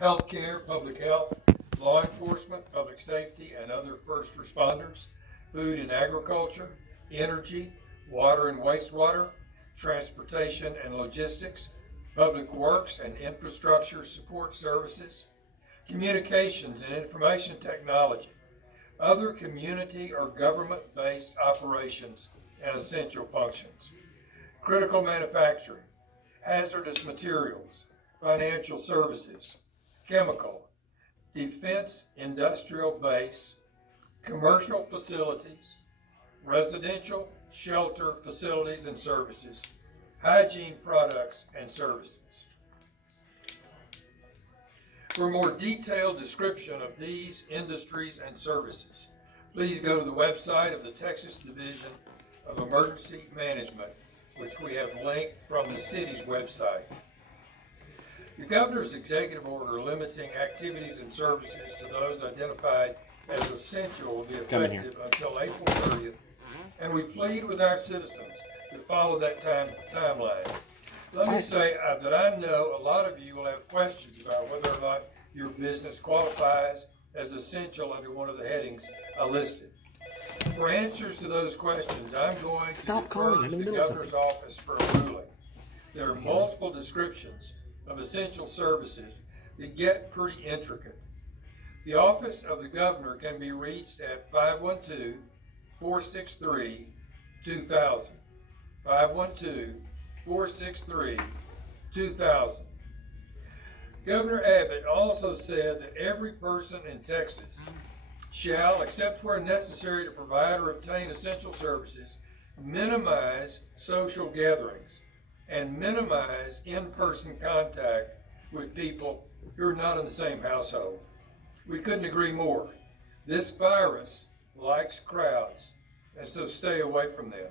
healthcare, public health, law enforcement, public safety, and other first responders, food and agriculture, energy, water and wastewater, transportation and logistics, public works and infrastructure support services, communications and information technology, other community or government-based operations and essential functions, critical manufacturing, hazardous materials, financial services, chemical, defense industrial base, commercial facilities, residential shelter facilities and services, hygiene products and services. For a more detailed description of these industries and services, please go to the website of the Texas Division of Emergency Management, which we have linked from the city's website. The governor's executive order limiting activities and services to those identified as essential will be effective until April 30th, and we plead with our citizens to follow that timeline. Let me say that I know a lot of you will have questions about whether or not your business qualifies as essential under one of the headings I listed. For answers to those questions, I'm going to defer to the governor's office for a ruling. There are multiple descriptions of essential services that get pretty intricate. The office of the governor can be reached at 512-463-2000. 512-463-2000. Governor Abbott also said that every person in Texas shall, except where necessary to provide or obtain essential services, minimize social gatherings and minimize in-person contact with people who are not in the same household. We couldn't agree more. This virus likes crowds, and so stay away from them.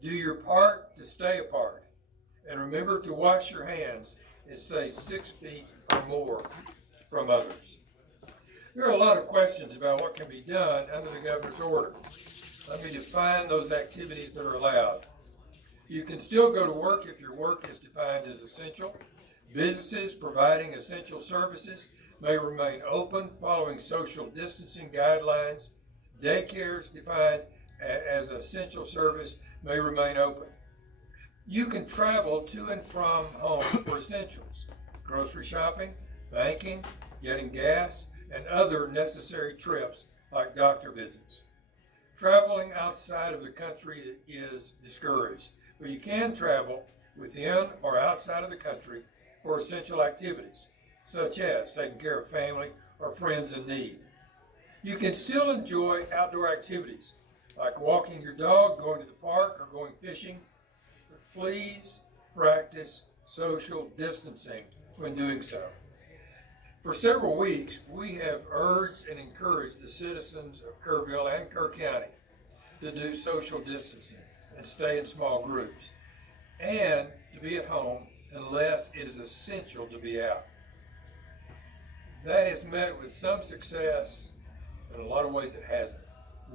Do your part to stay apart, and remember to wash your hands and stay 6 feet or more from others. There are a lot of questions about what can be done under the governor's order. Let me define those activities that are allowed. You can still go to work if your work is defined as essential. Businesses providing essential services may remain open following social distancing guidelines. Daycares defined as essential service may remain open. You can travel to and from home for essentials, grocery shopping, banking, getting gas, and other necessary trips like doctor visits. Traveling outside of the country is discouraged, but you can travel within or outside of the country for essential activities, such as taking care of family or friends in need. You can still enjoy outdoor activities, like walking your dog, going to the park, or going fishing, but please practice social distancing when doing so. For several weeks, we have urged and encouraged the citizens of Kerrville and Kerr County to do social distancing and stay in small groups, and to be at home unless it is essential to be out. That has met with some success. In a lot of ways it hasn't.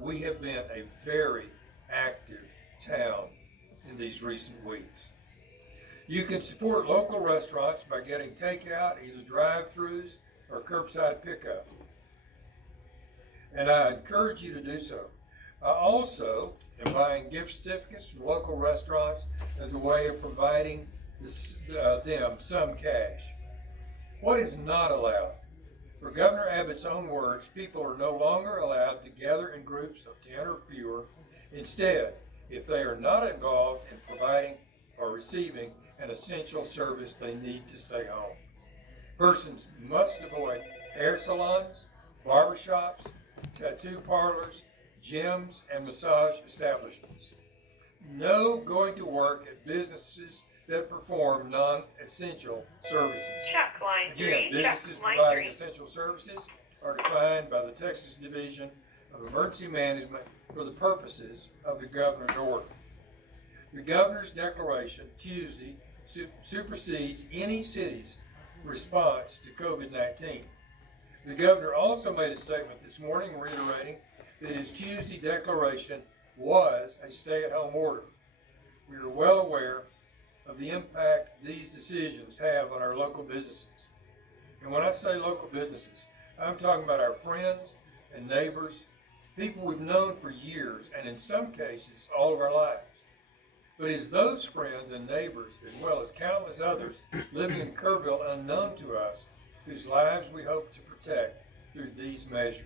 We have been a very active town in these recent weeks. You can support local restaurants by getting takeout, either drive-thrus or curbside pickup. And I encourage you to do so. I also am buying gift certificates from local restaurants as a way of providing them some cash. What is not allowed? For Governor Abbott's own words, people are no longer allowed to gather in groups of 10 or fewer. Instead, if they are not involved in providing or receiving an essential service, they need to stay home. Persons must avoid hair salons, barbershops, tattoo parlors, gyms, and massage establishments. No going to work at businesses that perform non-essential services. Check line Again, 3. businesses Check line providing 3. essential services are defined by the Texas Division of Emergency Management for the purposes of the governor's order. The governor's declaration Tuesday supersedes any city's response to COVID-19. The governor also made a statement this morning reiterating that his Tuesday declaration was a stay-at-home order. We are well aware of the impact these decisions have on our local businesses, and And when I say local businesses, I'm talking about our friends and neighbors, people we've known for years, and in some cases, all of our lives. But it's those friends and neighbors, as well as countless others living in Kerrville unknown to us, whose lives we hope to protect through these measures.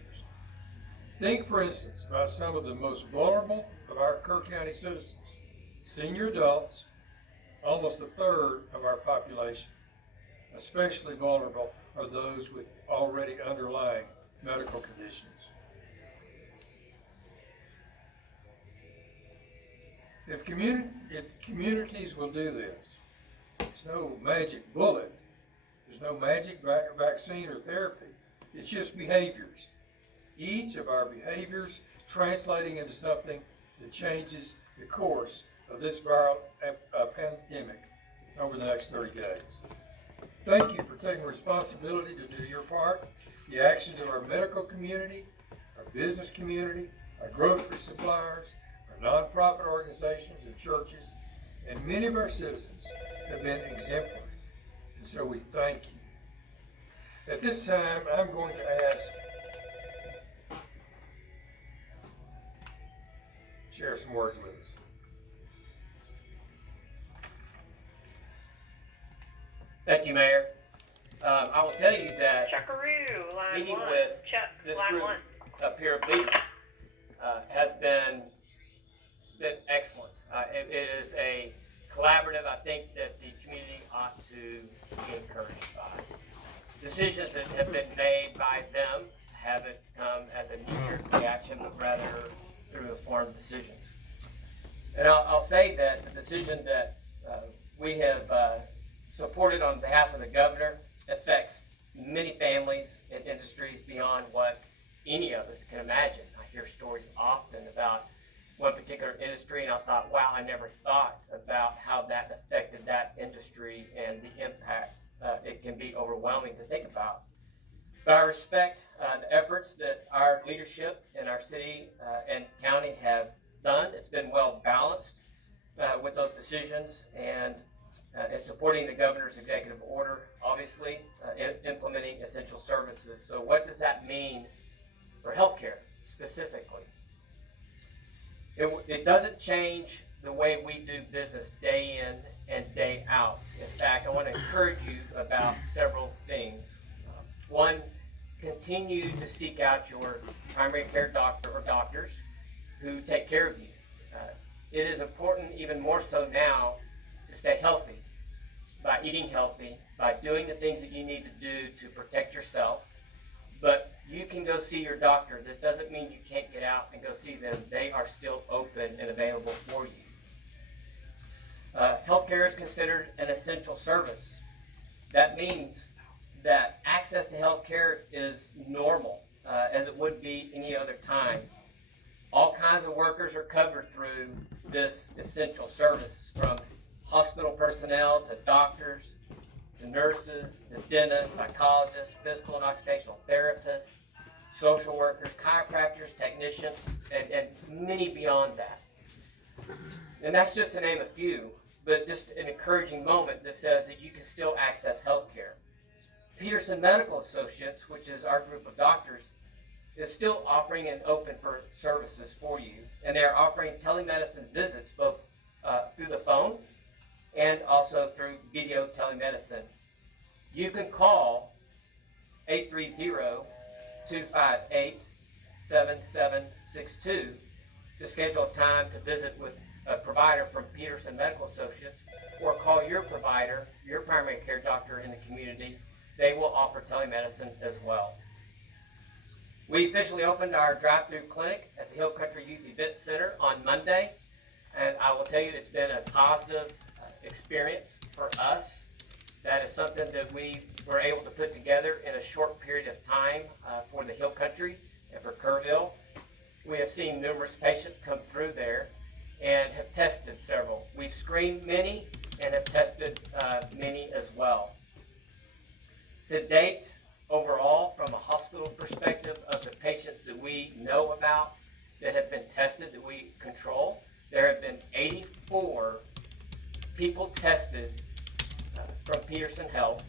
Think, for instance, about some of the most vulnerable of our Kerr County citizens, senior adults, almost a third of our population. Especially vulnerable are those with already underlying medical conditions. If communities will do this, there's no magic bullet, there's no magic vaccine or therapy, it's just behaviors. Each of our behaviors translating into something that changes the course of this viral pandemic over the next 30 days. Thank you for taking responsibility to do your part. The actions of our medical community, our business community, our grocery suppliers, our nonprofit organizations and churches, and many of our citizens have been exemplary. And so we thank you. At this time, I'm going to ask share some words with us. Thank you, Mayor. I will tell you that meeting with this group up here of leaders has been excellent. It is a collaborative, I think, that the community ought to be encouraged by. Decisions that have been made by them haven't come as a knee-jerk reaction, but rather through informed decisions. And I'll say that the decision that we have supported on behalf of the governor affects many families and industries beyond what any of us can imagine. I hear stories often about one particular industry, and I thought, wow, I never thought about how that affected that industry and the impact. It can be overwhelming to think about. But I respect the efforts that our leadership in our city and county have done. It's been well balanced with those decisions, and it's supporting the governor's executive order, obviously, implementing essential services. So what does that mean for healthcare specifically? It doesn't change the way we do business day in and day out. In fact, I want to encourage you about several things. One, continue to seek out your primary care doctor or doctors who take care of you. It is important, even more so now, to stay healthy by eating healthy, by doing the things that you need to do to protect yourself. But you can go see your doctor. This doesn't mean you can't get out and go see them. They are still open and available for you. Healthcare is considered an essential service. That means that access to healthcare is normal, as it would be any other time. All kinds of workers are covered through this essential service, from hospital personnel to doctors, to nurses, to dentists, psychologists, physical and occupational therapists, social workers, chiropractors, technicians, and many beyond that. And that's just to name a few, but just an encouraging moment that says that you can still access health care. Peterson Medical Associates, which is our group of doctors, is still offering and open for services for you. And they're offering telemedicine visits both through the phone and also through video telemedicine. You can call 830-258-7762 to schedule a time to visit with a provider from Peterson Medical Associates, or call your provider, your primary care doctor in the community. They will offer telemedicine as well. We officially opened our drive-through clinic at the Hill Country Youth Event Center on Monday, and I will tell you it's been a positive experience for us. That is something that we were able to put together in a short period of time for the Hill Country and for Kerrville. We have seen numerous patients come through there and have tested several. We've screened many and have tested many as well. To date, overall, from a hospital perspective, of the patients that we know about that have been tested, that we control, there have been 84 people tested from Peterson Health.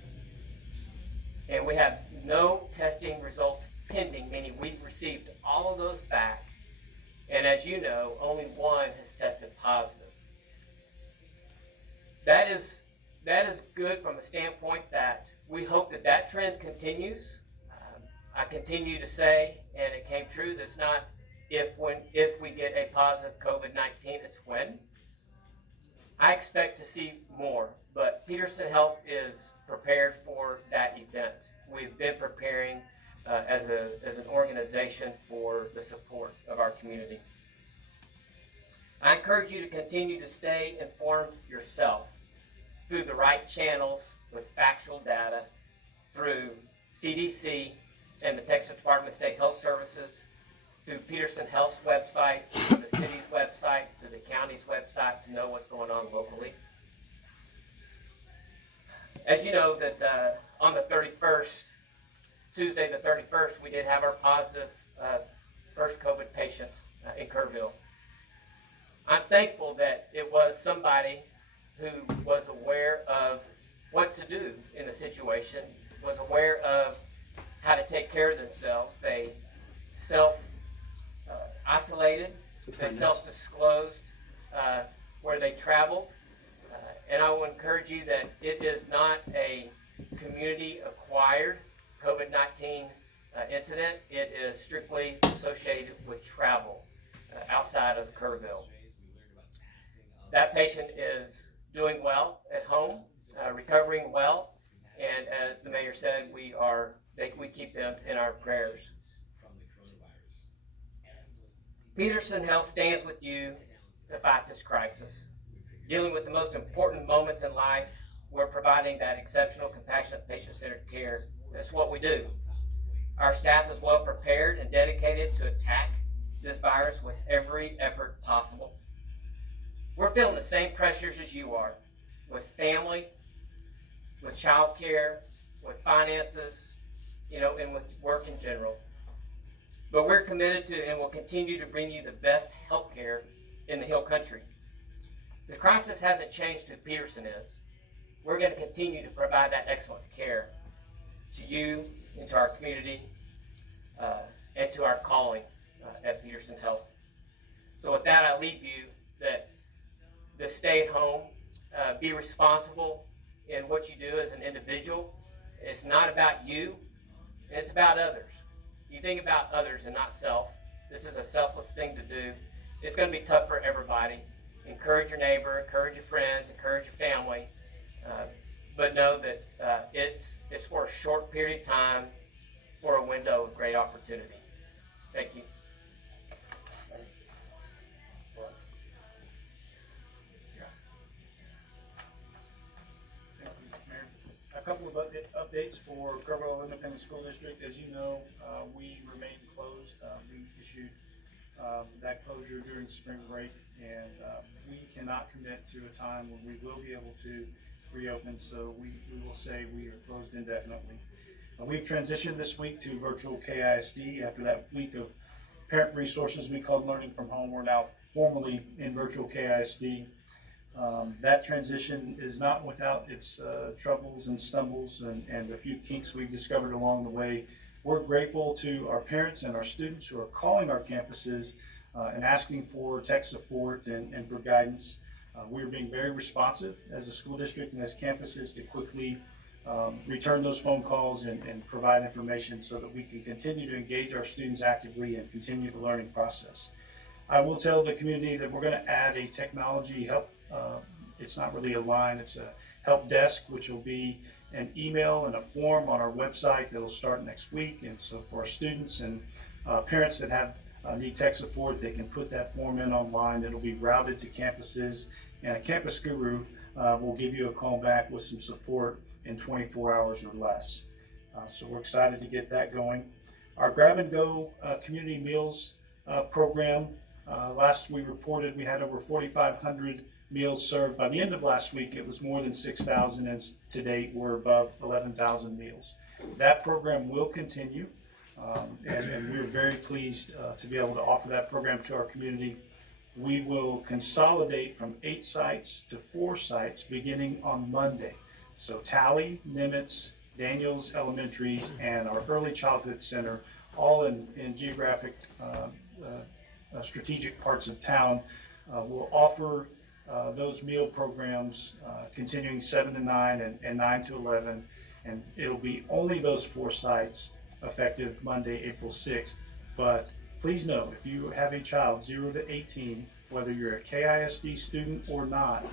And we have no testing results pending, meaning we've received all of those back. And as you know, only one has tested positive. That is good from the standpoint that we hope that that trend continues. I continue to say, and it came true, that's not if we get a positive COVID-19, it's when. I expect to see more, but Peterson Health is prepared for that event. We've been preparing as an organization for the support of our community. I encourage you to continue to stay informed yourself through the right channels with factual data, through CDC and the Texas Department of State Health Services, through Peterson Health's website, through the city's website, through the county's website to know what's going on locally. As you know that on the 31st, Tuesday the 31st, we did have our positive first COVID patient in Kerrville. I'm thankful that it was somebody who was aware of what to do in the situation, was aware of how to take care of themselves. They self-isolated, they self-disclosed where they traveled. And I will encourage you that it is not a community-acquired COVID-19 incident. It is strictly associated with travel outside of Kerrville. That patient is doing well at home, recovering well, and as the mayor said, we keep them in our prayers. Peterson Health stands with you to fight this crisis. Dealing with the most important moments in life, we're providing that exceptional, compassionate, patient-centered care. That's what we do. Our staff is well prepared and dedicated to attack this virus with every effort possible. We're feeling the same pressures as you are, with family, with child care, with finances, and with work in general. But we're committed to and will continue to bring you the best health care in the Hill Country. The crisis hasn't changed who Peterson is. We're going to continue to provide that excellent care to you and to our community and to our calling at Peterson Health. So with that, I leave you that to stay at home, be responsible in what you do as an individual. It's not about you, it's about others. You think about others and not self. This is a selfless thing to do. It's going to be tough for everybody. Encourage your neighbor, encourage your friends, encourage your family, but know that it's for a short period of time, for a window of great opportunity. Thank you. A couple of updates for Kerrville Independent School District. As you know, we remain closed. We issued that closure during spring break, and we cannot commit to a time when we will be able to reopen, so we will say we are closed indefinitely. We've transitioned this week to virtual KISD. After that week of parent resources we called Learning from Home, we're now formally in virtual KISD. That transition is not without its troubles and stumbles and a few kinks we've discovered along the way. We're grateful to our parents and our students who are calling our campuses and asking for tech support and for guidance. We're being very responsive as a school district and as campuses to quickly return those phone calls and provide information so that we can continue to engage our students actively and continue the learning process. I will tell the community that we're going to add a technology help. It's not really a line, it's a help desk, which will be an email and a form on our website that will start next week. And so for our students and parents that have need tech support, they can put that form in online. It'll be routed to campuses, and a campus guru will give you a call back with some support in 24 hours or less. So we're excited to get that going. Our Grab and Go community meals program, last we reported we had over 4,500 meals served. By the end of last week, it was more than 6,000, and to date we're above 11,000 meals. That program will continue, and we're very pleased to be able to offer that program to our community. We will consolidate from 8 sites to 4 sites beginning on Monday. So Tally, Nimitz, Daniels Elementaries, and our Early Childhood Center, all in geographic strategic parts of town, will offer those meal programs continuing 7 to 9 and 9 to 11. And it'll be only those 4 sites effective Monday, April 6th. But please know, if you have a child 0 to 18, whether you're a KISD student or not,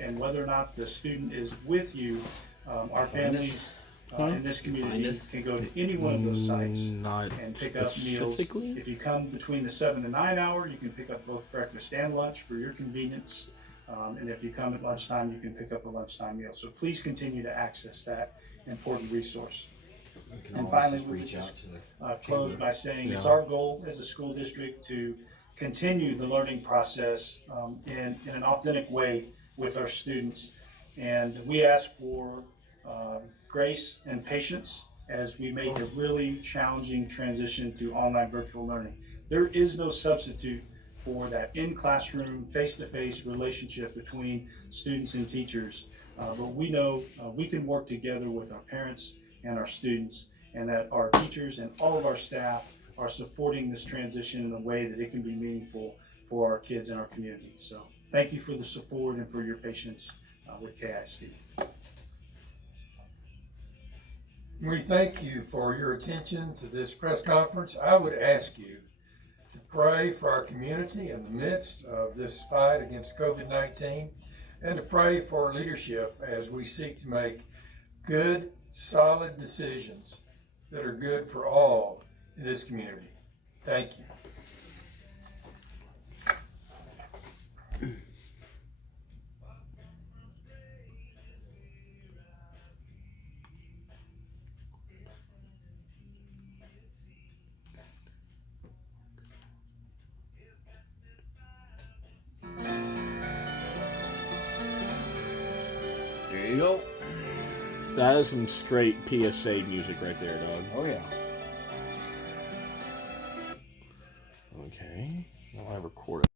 and whether or not the student is with you, our families in this community can go to any one of those sites and pick up meals. If you come between the 7 to 9 hour, you can pick up both breakfast and lunch for your convenience. And if you come at lunchtime, you can pick up a lunchtime meal. So please continue to access that important resource. And finally, we will just close by saying it's our goal as a school district to continue the learning process in an authentic way with our students. And we ask for grace and patience as we make a really challenging transition to online virtual learning. There is no substitute for that in-classroom, face-to-face relationship between students and teachers. But we know we can work together with our parents and our students, and that our teachers and all of our staff are supporting this transition in a way that it can be meaningful for our kids and our community. So thank you for the support and for your patience with KISD. We thank you for your attention to this press conference. I would ask you to pray for our community in the midst of this fight against COVID-19, and to pray for leadership as we seek to make good, solid decisions that are good for all in this community. Thank you. There you go. That is some straight PSA music right there, dog. Oh, yeah. Okay. Well, I recorded.